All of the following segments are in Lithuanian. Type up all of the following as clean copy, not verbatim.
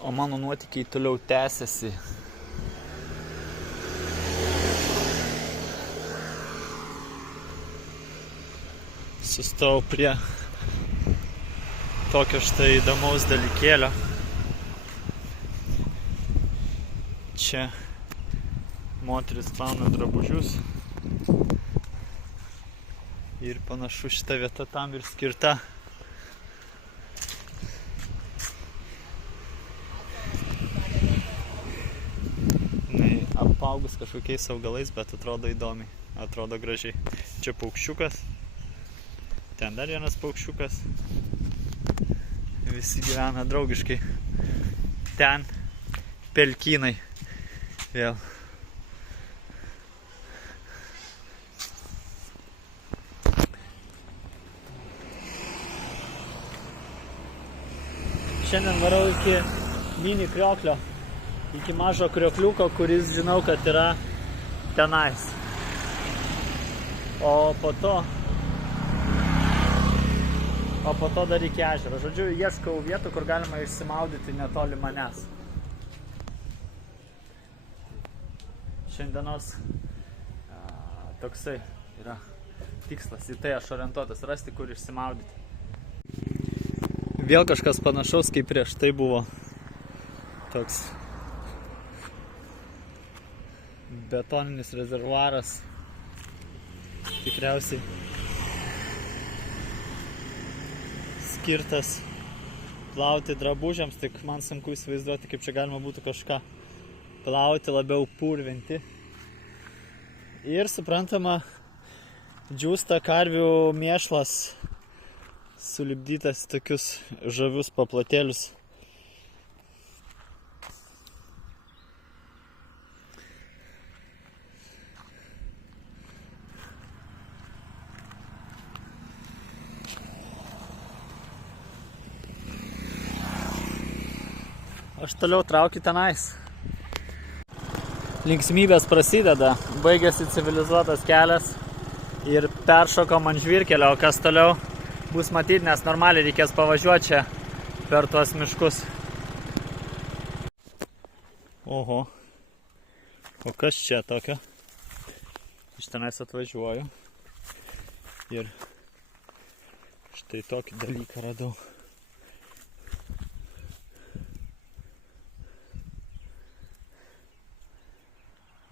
O mano nuotykiai toliau tęsiasi. Sustojau prie tokio štai įdomaus dalykėlio. Čia moteris plauna drabužius. Ir panašu šita vieta tam ir skirta. Apaugus kažkokiais augalais, bet atrodo įdomiai, atrodo gražiai. Čia paukščiukas, ten dar vienas paukščiukas. Visi gyvena draugiškai. Ten pelkynai vėl. Šiandien varau iki mini krioklio. Iki mažo kriokliuko, kuris žinau, kad yra tenais. O po to dar iki ežero. Žodžiu, ieškau vietų, kur galima išsimaudyti netoli manęs. Šiandienos toksai yra tikslas, į tai aš orientuotas, rasti, kur išsimaudyti. Vėl kažkas panašaus, kaip prieš tai buvo toks betoninis rezervuaras, tikriausiai skirtas plauti drabužiams, tik man sunku įsivaizduoti, kaip čia galima būtų kažką plauti, labiau purvinti. Ir suprantama, džiūsta karvių mėšlas, sulipdytas tokius žavius paplotėlius. Aš toliau traukiu tenais. Linksmybės prasideda, baigėsi civilizuotas kelias ir peršokom ant žvyrkelio, o kas toliau bus matyti, nes normaliai reikės pavažiuoti čia per tuos miškus. Oho, o kas čia tokio? Iš tenais atvažiuoju ir štai tokį dalyką radau.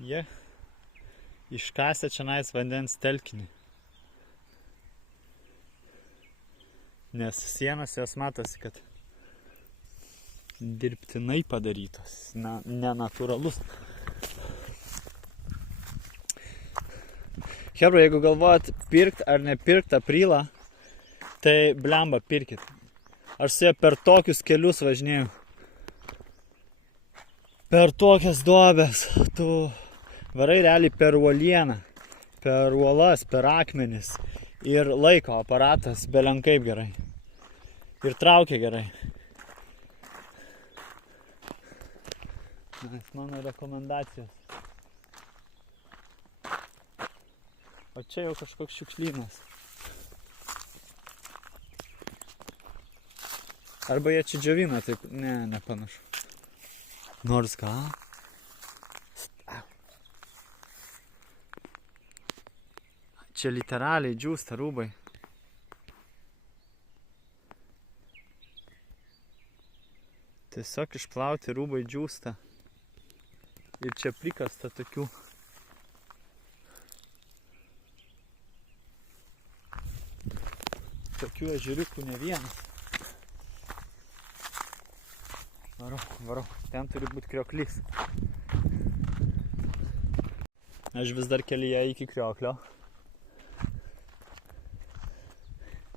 Jie iškasė čionais vandens telkinį. Nes sienos jos matosi, kad dirbtinai padarytos, nenatūralus. Hebra, jeigu galvojat pirkt ar nepirkt Aprilą, tai blemba pirkit. Aš su ja per tokius kelius važinėjau. Per tokias duobes. Tu varai realiai per uolieną, per uolas, per akmenis. Ir laiko aparatas belenkaip gerai. Ir traukia gerai. Mano rekomendacijos. O čia jau kažkoks šiukšlynas. Arba jie čia džiovina, taip, nepanašu. Nors ką? Čia literaliai džiūsta rūbai. Tiesiog išplauti rūbai džiūsta. Ir čia prikasta tokių ežeriukų ne vienas. Varau, ten turi būti krioklys. Aš vis dar kelyje iki krioklio.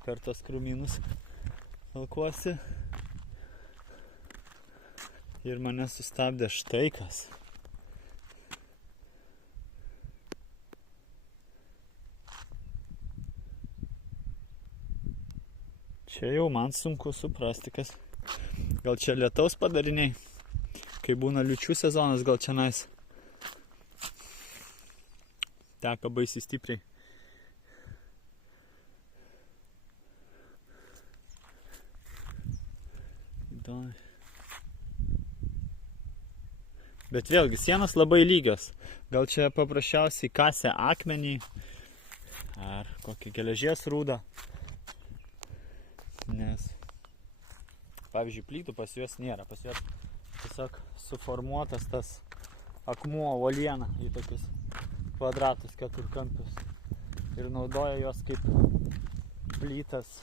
Per tos krūmynus valkuosi. Ir mane sustabdė štai kas. Čia jau man sunku suprasti, kas. Gal čia lietaus padariniai, kai būna liūčių sezonas, gal čia nais. Teka baisiai stipriai. Įdomi. Bet vėlgi, sienos labai lygios. Gal čia paprasčiausiai kasė akmenį ar kokį geležies rūdą. Nes, pavyzdžiui, plytų pas juos nėra. Pas juos tiesiog suformuotas tas akmuo, uoliena į tokius kvadratus, keturkampius. Ir naudoja juos kaip plytas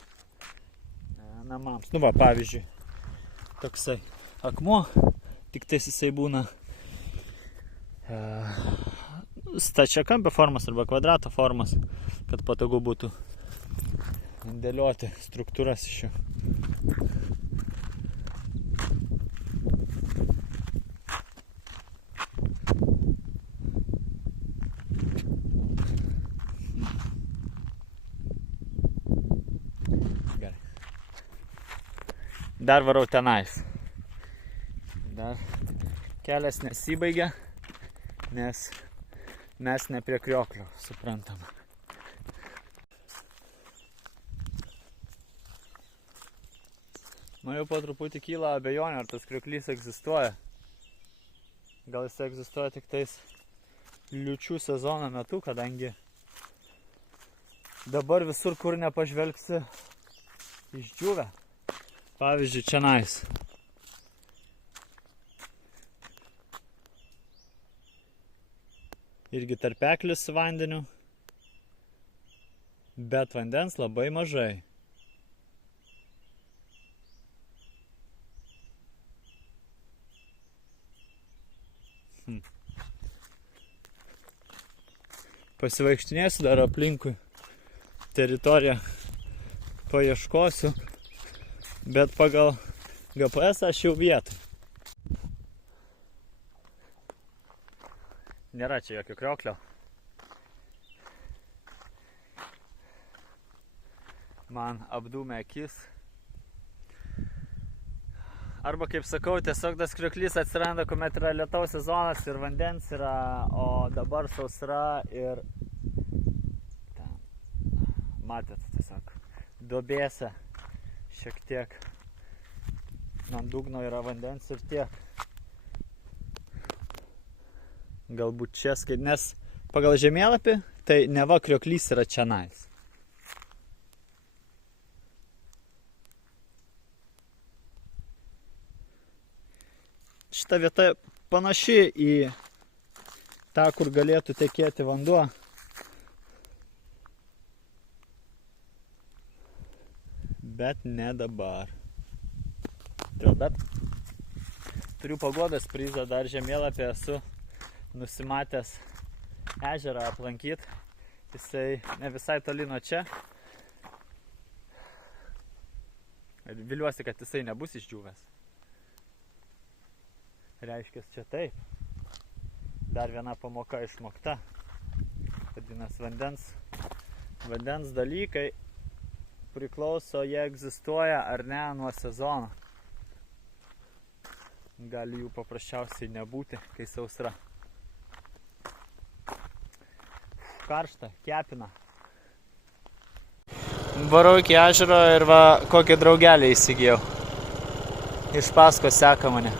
namams. Nu va, pavyzdžiui, toksai akmuo, tik tais jisai būna stačiakampio formos arba kvadrato formos, kad patogu būtų dėlioti struktūras iš jų. Gerai. Dar varau tenais. Dar kelias nesibaigia, nes mes ne prie krioklio, suprantama. Man jau po truputį kyla abejonė, ar tas krioklys egzistuoja. Gal jis egzistuoja tik tais liūčių sezono metu, kadangi dabar visur, kur nepažvelgsi, išdžiūvę. Pavyzdžiui, čionais. Irgi tarpeklis su vandeniu, bet vandens labai mažai. Pasivaikštinėsiu dar aplinkui teritoriją, paieškosiu, bet pagal GPS aš jau vietoj. Nėra čia jokio krioklio. Man apdūmė akis. Arba, kaip sakau, tiesiog tas krioklys atsiranda, kuomet yra lietaus sezonas ir vandens yra, o dabar sausra ir ten, matėt, tiesiog duobėse šiek tiek ant dugno yra vandens ir tiek. Galbūt čia skait, nes pagal žemėlapį, tai neva krioklys yra čionais. Šita vieta panaši į tą, kur galėtų tekėti vanduo. Bet ne dabar. Bet turiu paguodos prizą, dar žemėlapį esu nusimatęs ežerą aplankyti. Jisai ne visai toli nuo čia. Ir viliuosi, kad jisai nebus išdžiūvęs. Reiškia, čia taip. Dar viena pamoka išmokta. Vadinasi, vandens dalykai priklauso, jie egzistuoja ar ne nuo sezono. Gali jų paprasčiausiai nebūti, kai sausra. Karšta, kepina. Varau iki ežero ir va kokį draugelį įsigijau. Iš paskos seka mane.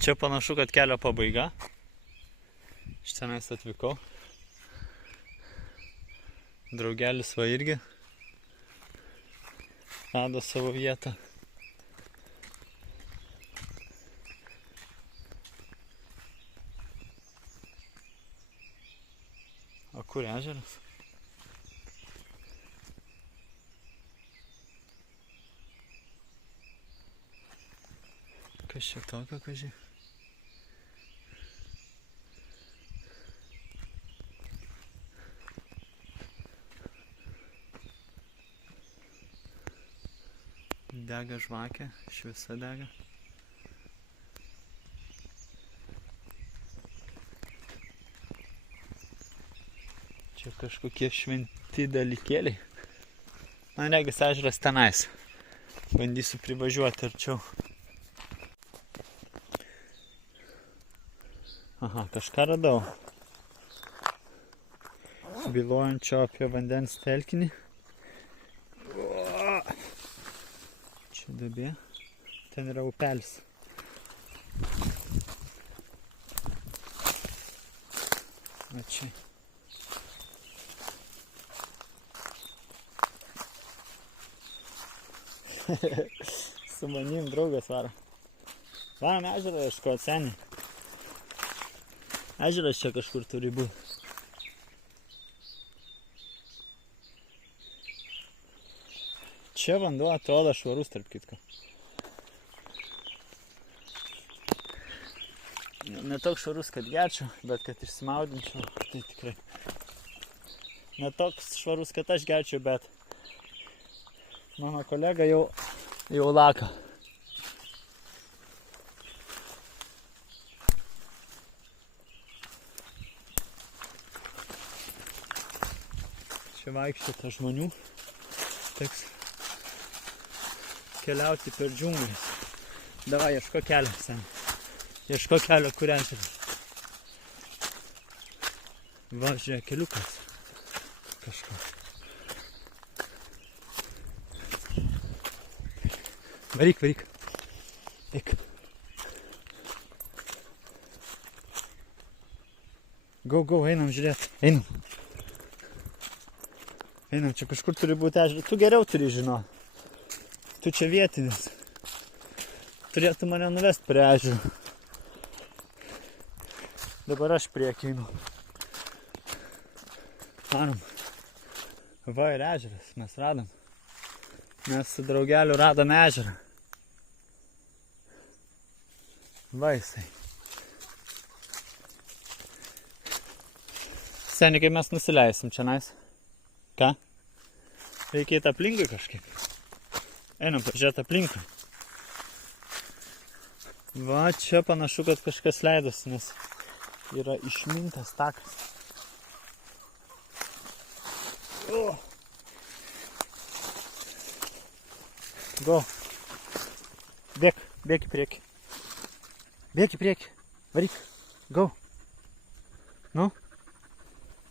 Čia panašu, kad kelio pabaiga. Iš tenais atvykau. Draugelis va irgi rado savo vietą. O kur ežeras? Kas čia tokio, kaži? Dega žvakė, šviesa dega. Čia kažkokie šventi dalykėliai. Man regis ežeras tenais. Bandysiu privažiuoti arčiau. Aha, kažką radau. Bylojančio apie vandens telkinį. Čia duobė. Ten yra upelis. Va čia. Su manim draugas varo. Varom ežerą ieškot, seniai. Ežeras čia kažkur turi būti. Čia vanduo atrodo švarus, tarp kitko. Ne toks švarus, kad gerčiau, bet kad išsimaudinčiau, tai tikrai. Ne toks švarus, kad aš gerčiau, bet mano kolega jau laka. Čia vaikščiota žmonių. Teks keliauti per džiunglės. Davai, ieško kelio, sen. Ieško kelio, kur ežerą. Va, žiūrėk, keliukas. Kažko. Varyk, varyk. Eik. Go, einam žiūrėt. Einam, čia kažkur turi būti ežeras. Tu geriau turi žinoti. Tu čia vietinis. Turėtų mane nuvest prie ežero. Dabar aš priekį einu. Manom. Va ir ežeras, mes radom. Mes su draugeliu radom ežerą. Va jisai. Seniai, kai mes nusileisim čia nais. Ką? Reikia įt aplinkui kažkaip. Einam pažiūrėti aplinkui. Va, čia panašu, kad kažkas leidosi, nes yra išmintas takas. Go. Bėk į priekį. Bėk į priekį. Varyk. Go. Nu?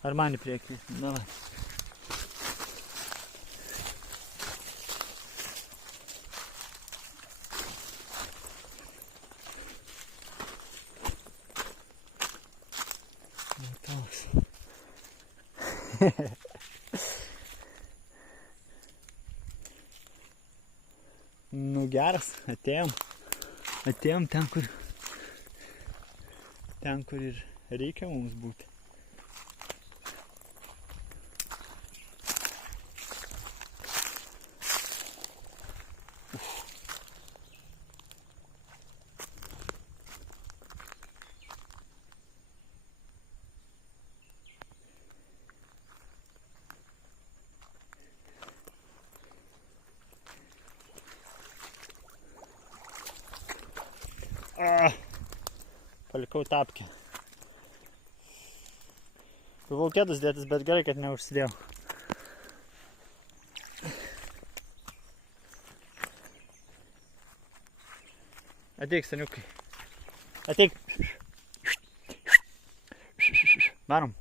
Ar man į priekį? Davai. Nu geras, atėjom ten, kur ir reikia mums būti. Palikau tapkę. Buvau kėdus dėtis, bet gerai, kad neužsidėjau. Ateik, seniukai. Ateik. Varom.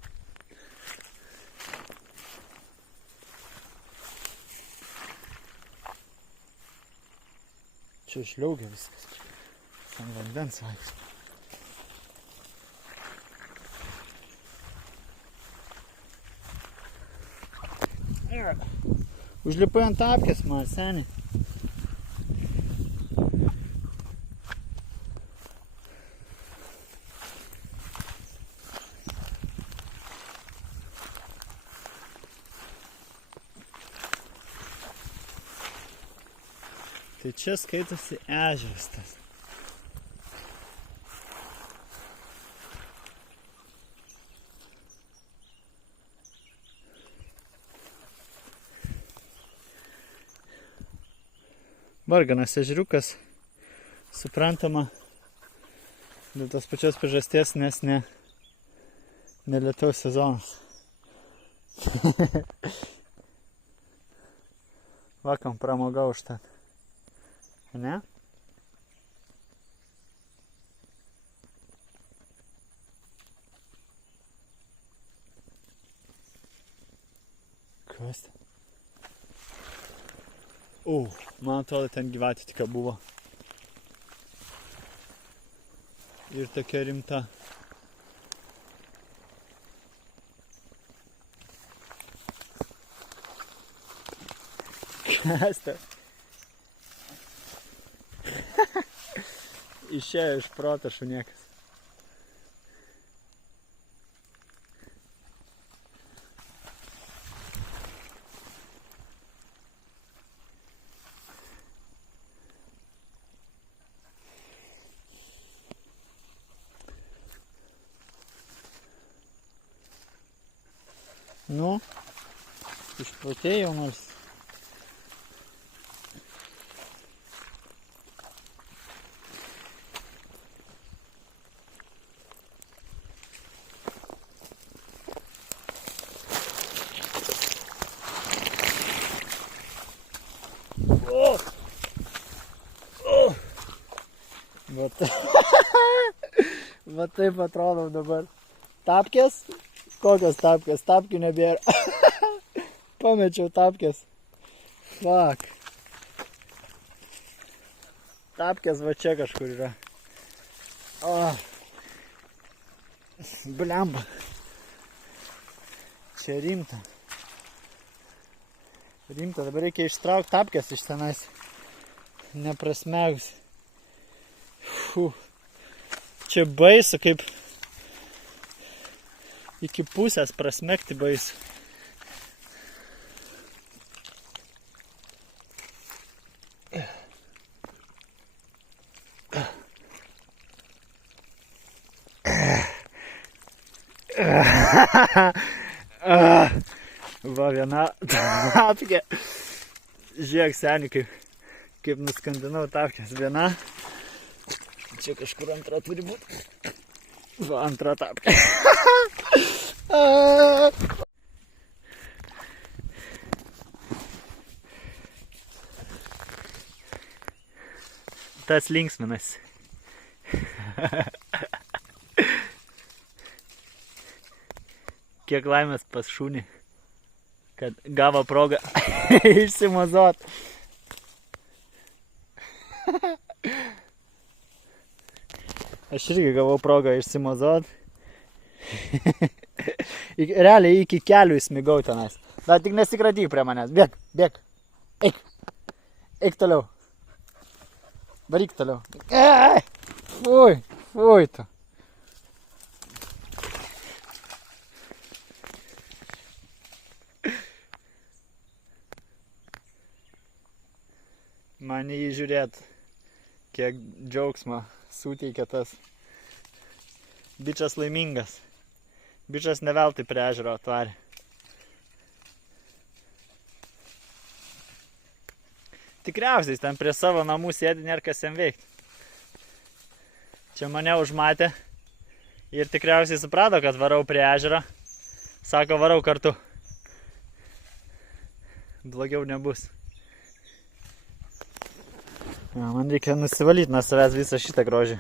Čia išliaugia viskas. Ant vandens vaikšto. Užlipai ant tapkės, man, seniai. Tai čia skaitosi ežeras tas. Varganas ežeriukas, suprantama, dėl tos pačios priežasties, nes ne lietaus sezonas. Vakam pramoga užtat. Ne? Kas? Man atrodo, ten gyvatė tik buvo. Ir tokia rimta. Kas tai? Išėjo iš proto šuniekas. Nu, išprotėjau nors. Va taip atrodau dabar. Tapkės? Kokios tapkės? Tapkių nebėra. Pamečiau tapkės. Fuck. Tapkės va čia kažkur yra. Blemba. Čia rimta. Rimta, dabar reikia ištraukti tapkės iš tenais. Neprasmegus. Čia baisu, kaip iki pusės prasmegti baisu. Va viena tapkė. Žiūrėk, seni, kaip nuskandinau tapkės. Viena. Čia kažkur antra turi būti. Va, antra tapkė. Tas linksminas. Kiek laimės pas šunį, kad gavo progą išsimazot. Aš irgi gavau progą išsimazot. Realiai iki kelių įsmigau tenais. Bet tik nesikratyk prie manęs. Bėk, bėk. Eik. Eik toliau. Varyk toliau. Fui, fui tu. Man jį žiūrėt, kiek džiaugsmo suteikia tas. Bičas laimingas. Bičas ne veltui prie ežero atvarė. Tikriausiai ten prie savo namų sėdi, nėra kas jam veikti. Čia mane užmatė ir tikriausiai suprato, kad varau prie ežero. Sako, varau kartu. Blogiau nebus. Ja, man reikia nusivalyti nuo savęs visą šitą grožį.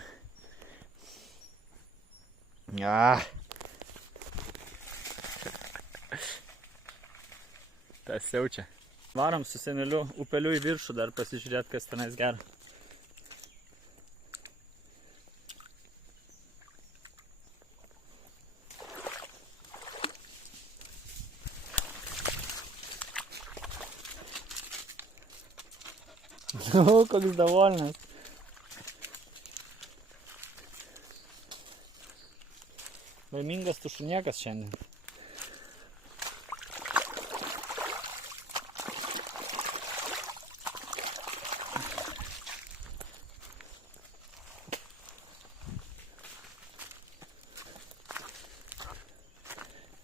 Ja. Tas siaučia. Varom su seneliu upeliu į viršų dar pasižiūrėti, kas tenais gera. Koks davolnas. Laimingas tu šuniekas šiandien.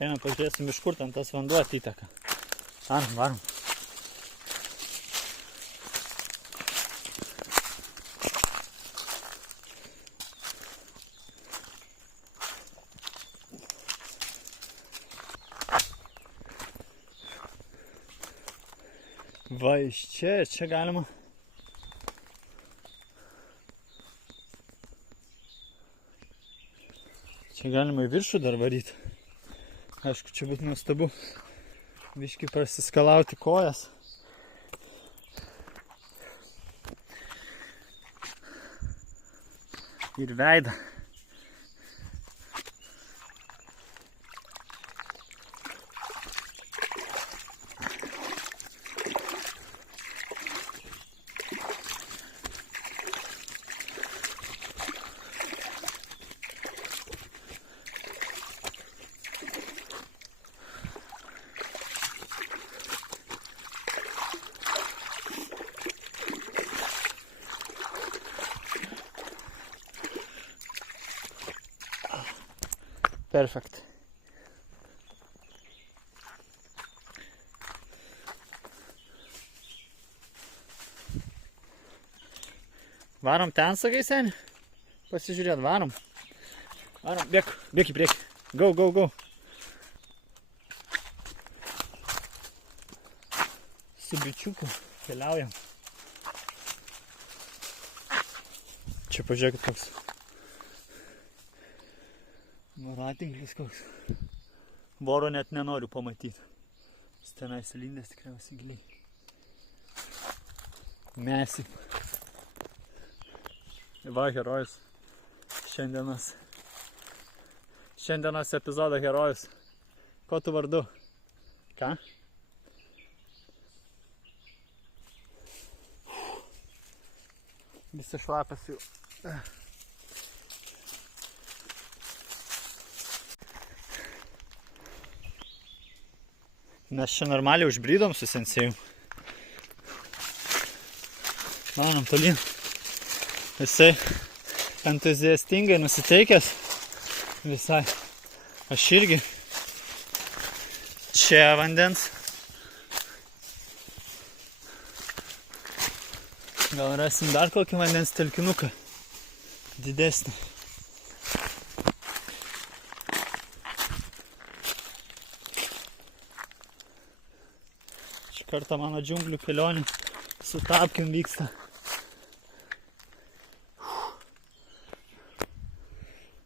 Einam, pažiūrėsim, iš kur ten tas vanduo atiteka. Varom, varom. Va, iš čia galima. Čia galima į viršų dar varyti. Aišku, čia būtų nuostabu Biškį prasiskalauti kojas. Ir veidą. Perfekt. Varom ten, sakai, seni? Pasižiūrėt, varom. Varom, bėk į priekį. Go, go, go. Su bičiuku keliaujam. Čia pažiūrėkit koks. Voratinklis koks. Voro net nenoriu pamatyti. Jis tenai įlindęs tikriausiai giliai. Mesi. Va, herojus. Šiandienos epizodo herojus. Ko tu vardu? Ką? Visi šlapas jau. Mes čia normaliai užbrydom su sensėjum. Manom tolyn. Jisai entuziastingai nusiteikęs. Visai. Aš irgi. Čia vandens. Gal rasim dar kokį vandens telkinuką. Didesnį. Kartą mano džiunglių kelionė su tapkim vyksta.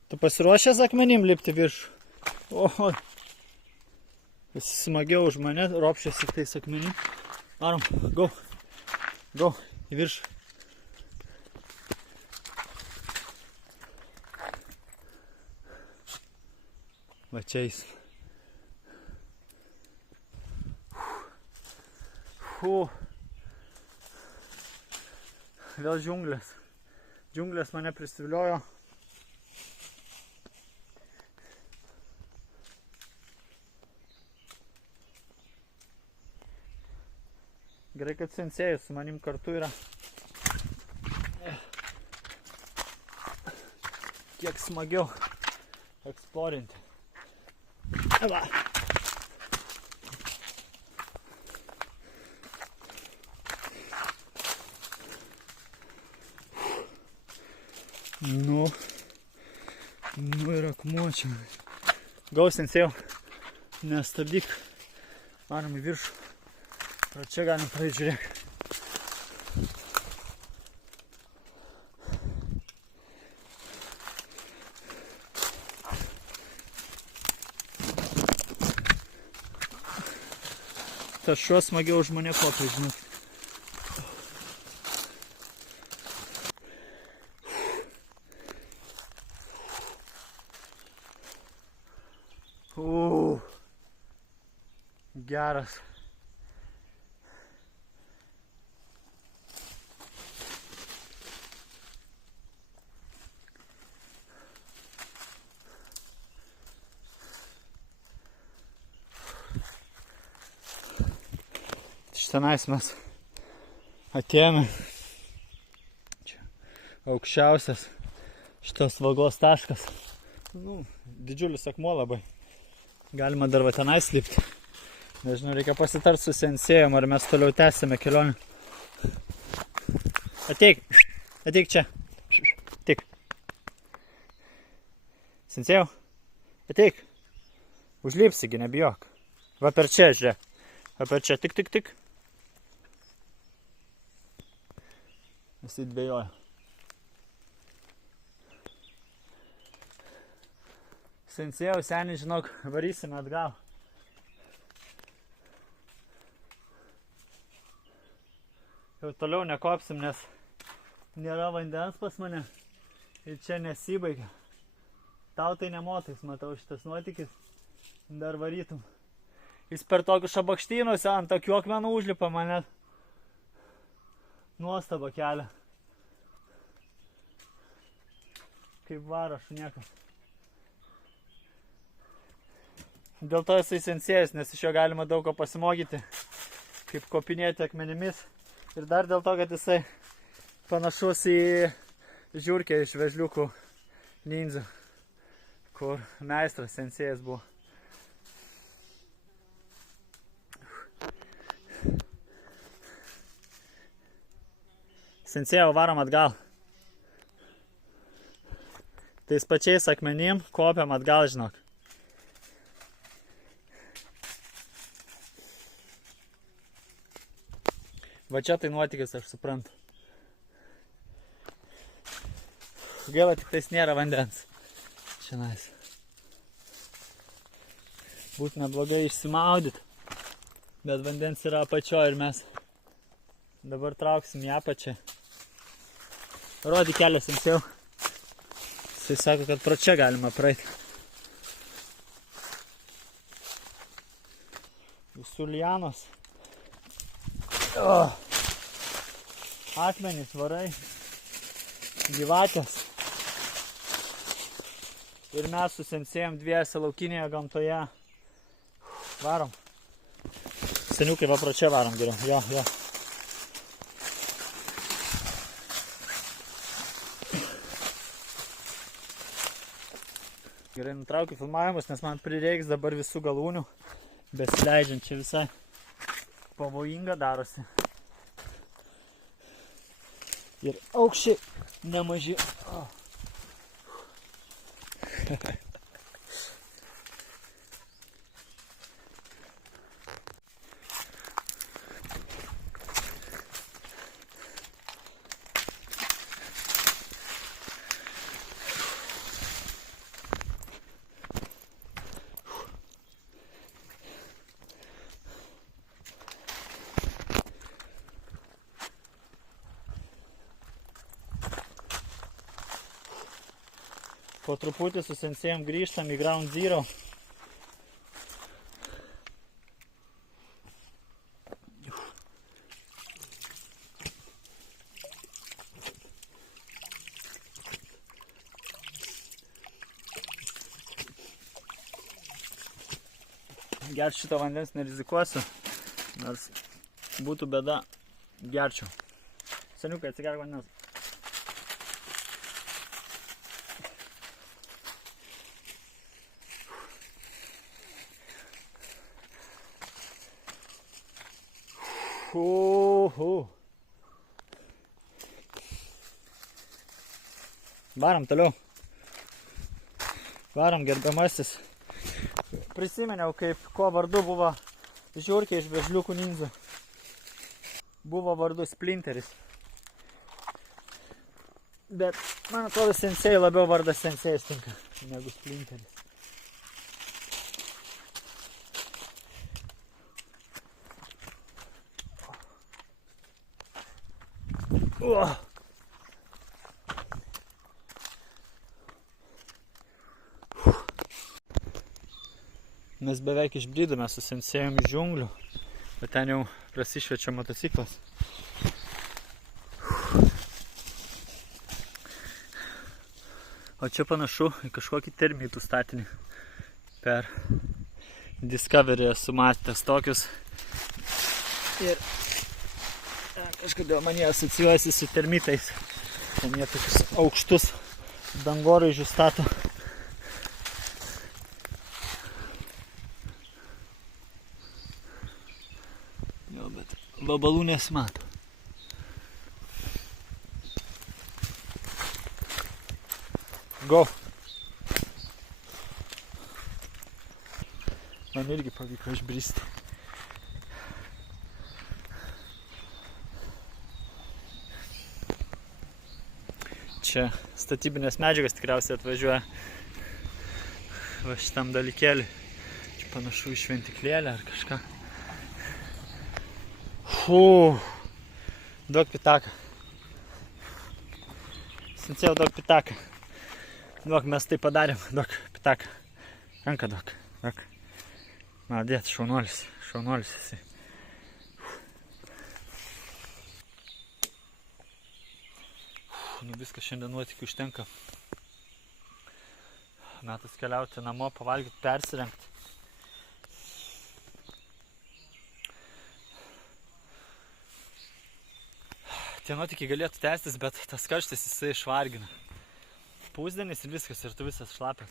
Tu pasiruošęs akmenim lipti viršų? O, jis smagiau už mane, ropšėsi tais akmenim. Varom, go, go, į viršų. Va čia jis. Vėl džiunglės. Džiunglės mane prisiviliojo. Gerai, kad sensėjus su manim kartu yra. Kiek smagiau eksplorinti. Va. Nu ir akmuo čia. Go, sensėjau, nestabdyk. Varom į viršų. Pro čia galim praeit, žiūrėk. Tas šuo smagiau už mane kopia, žinok. Geras. Štenais mes atėjome. Čia aukščiausias šitos vagos taškas. Didžiulis akmuo labai. Galima dar va tenais lipti. Nežinau, reikia pasitart su sensėjom, ar mes toliau tęsime kelionę. Ateik čia. Ateik. Sensėjau, ateik. Užlipsigi, nebijok. Va per čia, žiūrėk. Va per čia, tik. Visi dvėjoja. Sensėjau, seniai, žinok, varysime atgal. Jau toliau nekopsim, nes nėra vandens pas mane ir čia nesibaigia. Tau tai nemotais, matau, šitas nuotykis. Dar varytum. Jis per tokius šabakštynus ant tokių akmenų užlipa mane. Nuostaba kelia. Kaip varo šuniekas. Dėl to jisai sensėjus, nes iš jo galima daug ko pasimokyti. Kaip kopinėti akmenimis. Ir dar dėl to, kad jisai panašus į žiurkę iš vežliukų nindzų, kur meistras sensėjas buvo. Sensėjau, varom atgal. Tais pačiais akmenim kopiam atgal, žinok. Va čia tai nuotykis, aš suprantu. Gaila, tik tais nėra vandens. Šiandien. Būtų neblogai išsimaudyti. Bet vandens yra apačioje ir mes dabar trauksim į apačią. Rodi kelią Sensėjau. Jisai sako, kad pro čia galima praeiti. Visų lianos. Akmenys, varai. Gyvatės. Ir mes su Sensėjom dviese laukinėje gamtoje. Varom. Seniukai, va pro čia varom geriau. Jo. Gerai, nutraukiu filmavimus, nes man prireiks dabar visų galūnių. Besileidžiant čia visai pavojinga darosi. Ir aukščiai nemaži. Po truputį su Sensėjom grįžtam į Ground Zero. Gert šito vandens nerizikuosiu, nors būtų bėda, gerčiau. Seniukai, atsigerk vandens. Varom toliau. Varom, gerbiamasis. Prisiminiau, kaip ko vardu buvo žiurkė iš vežliukų nindzų. Buvo vardu Splinteris. Bet man atrodo, Sensėjai labiau vardas Sensėjas tinka negu Splinteris. Mes beveik išbrydome su Sensėjom iš džiunglių, bet ten jau prasišviečia motociklas. O čia panašu į kažkokį termitų statinį. Per Discovery esu matęs tokius. Ir kažkodėl man jie asocijuojasi su termitais. Ten jie tokius aukštus dangoraižius stato. Jo, bet vabalų nesimato. Go! Man irgi pavyko išbristi. Čia statybinės medžiagas tikriausiai atvažiuoja va šitam dalykėlį. Čia panašu į šventiklėlę ar kažką. Duok pitaką. Sensėjau, duok pitaką. Duok, mes tai padarėm. Duok pitaką. Ranką duok. Duok. Maladėt, šaunuolis. Šaunuolis esi. Nu viskas šiandien nuotikių užtenka. Metas keliauti namo, pavalgyti, persirengti. Tie nuotykiai galėtų tęstis, bet tas karštis jisai išvargina. Pusdienis ir viskas, ir tu visas šlapias.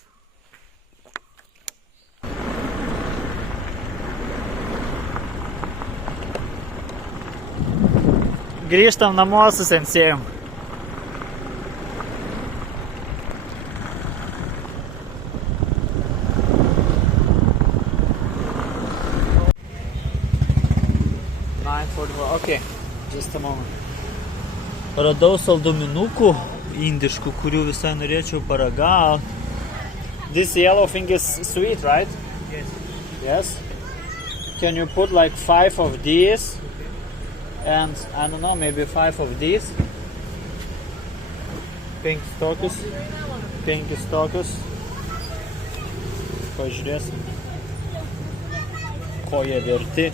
Grįžtam namo su sensėjum. Okay, just a moment. Radau salduminukų indiškų, kurių visai norėčiau paragauti. This yellow thing is sweet, right? Yes. Yes? Can you put like 5 of these? And, I don't know, maybe 5 of these? Penkis tokius. Pažiūrėsim, ko jie verti.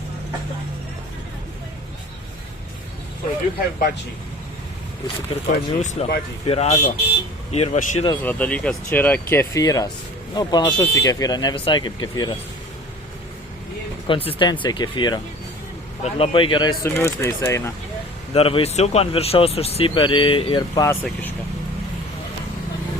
So do you have bhaji? Įsipirkau miuslio, pyrago. Ir va šitas va dalykas, čia yra kefyras. Nu, panašus į kefyrą, ne visai kaip kefyras. Konsistencija kefyro. Bet labai gerai su miusliais eina. Dar vaisiukų ant viršaus užsiberi ir pasakiška.